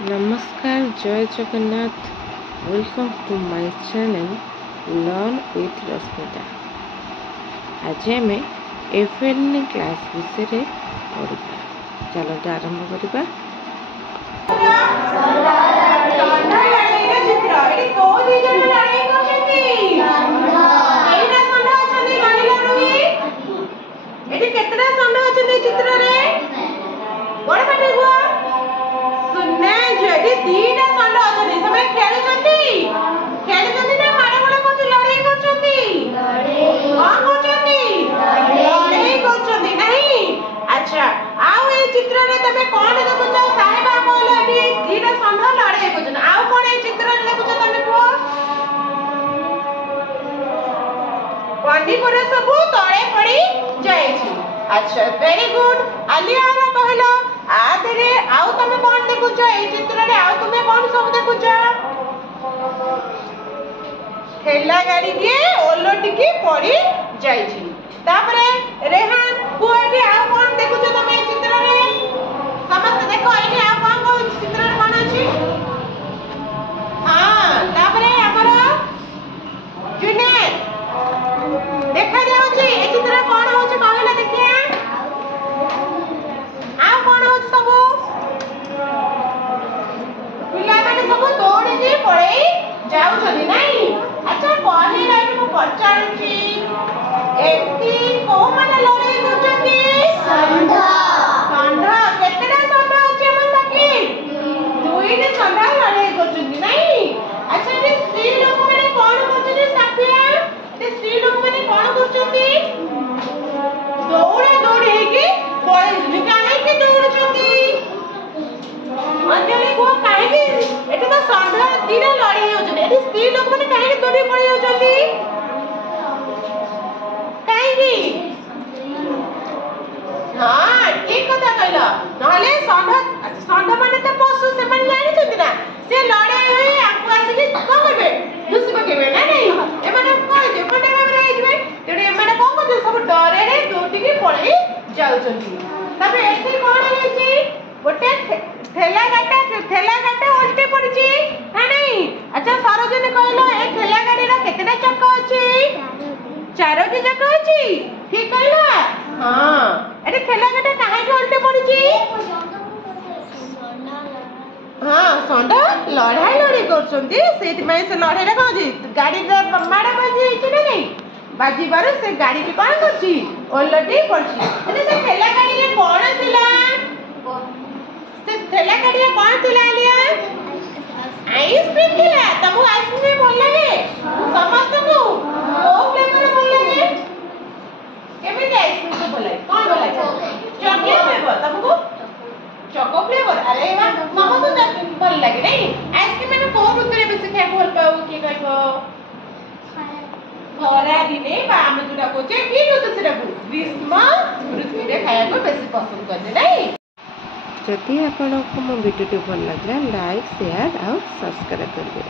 नमस्कार, जय Jagannath. Welcome to my channel learn with Rashmita. आज आम एफएल क्लास विषय पढ़ा। चलते आरंभ करवा। सब तले पड़ी जाइछि। अच्छा, वेरी गुड। आलिया कहलो आधरे आउ तमे कोन देखुछ ए चित्र रे? आउ तमे कोन सब देखुछ? ठेला गाड़ी के ओलटी के पड़ी जाइछि। तापरे रेहान कुएठी आउ कोन देखुछ तमे ए चित्र रे? समस्त देखो एठी आउ कोन चित्र रे कोन अछि? हां, तापरे हमर जुनेद देखा जाउछि ए चित्र कोन होछि कहले देखिया। आ कोन होछि सब पिला माने सब दौड़ी के पळेई जाउछनी नाही। अच्छा, कोनी लाइन को पचारुछि एती को माने लड़ाई करछथि? षंढ। षंढ केतेटा षंढ अछि हम सखी? दुईटा षंढ लड़ाई करछथि नाही। अच्छा, ए स्त्री लोक माने कोन करछथि साथिया? ए स्त्री लोक माने कोन करछथि? दौड़ा दौड़ी के पळेइ काहे के दौड़छथि? अन्यले को काहे के एटा तो षंढ तीरा लड़ाई होछथि। ए स्त्री लोक माने काहे के दौड़ी पळेइ होछथि? काहे की? हां, ठीक कथा कहला। नहले षंढ माने तो पशु, से माने जानि छथि ना, से लड़ाई होई आपको आसी को करबे दुसी पकेबे ना नहीं। ए माने कोइ जे पटे भाबरे आइ जबे तेडे ए माने कोन करछे सब डरे रे दौड़ी के पळेइ जाउछथि। तबे एठी कोन हेछि? गोटे ठेला गाटा उल्टे पड़िछि ना नहीं। अच्छा, सरोजनी कहलो ए ठेला गाड़ी रा केतेटा चक्का अछि? चारोटी चक्का अछि। ठीक कहला। हां, एठी ठेला गाटा काहे के उल्टे पड़िछि? हां, षंढ लड़ाई करछन्ती। सेति में से लड़ाई रे कहछि गाड़ी रे माडा बाजी छि ना नहीं। बाजी बारे से गाड़ी के कोन करछि? ओलटी पड़छि। एने से ठेला गाड़ी रे कोन थिला? से ठेला गाड़ी रे कोन थिला लिया? आइसक्रीम थिला। तमु आइसक्रीम भल लागे? समस्त को ओ फ्लेवर भल लागे? केमिति आइसक्रीम को भल लागे? कोन भल लागे? चॉकलेट फ्लेवर तमको? Choco flavour. अरे वाह, समस्त भल लागे नहीं। आइसक्रीम में को ऋतु रे बेसी खाय भल पाउ की कहबो? खरा दिने बा हम जुडा कोचे की ऋतु सेटा ग्रीष्म ऋतु रे खाया को बेसी पसंद करते नहीं। जदि आपनको मो वीडियो भल लागला लाइक शेयर और सब्सक्राइब करबे।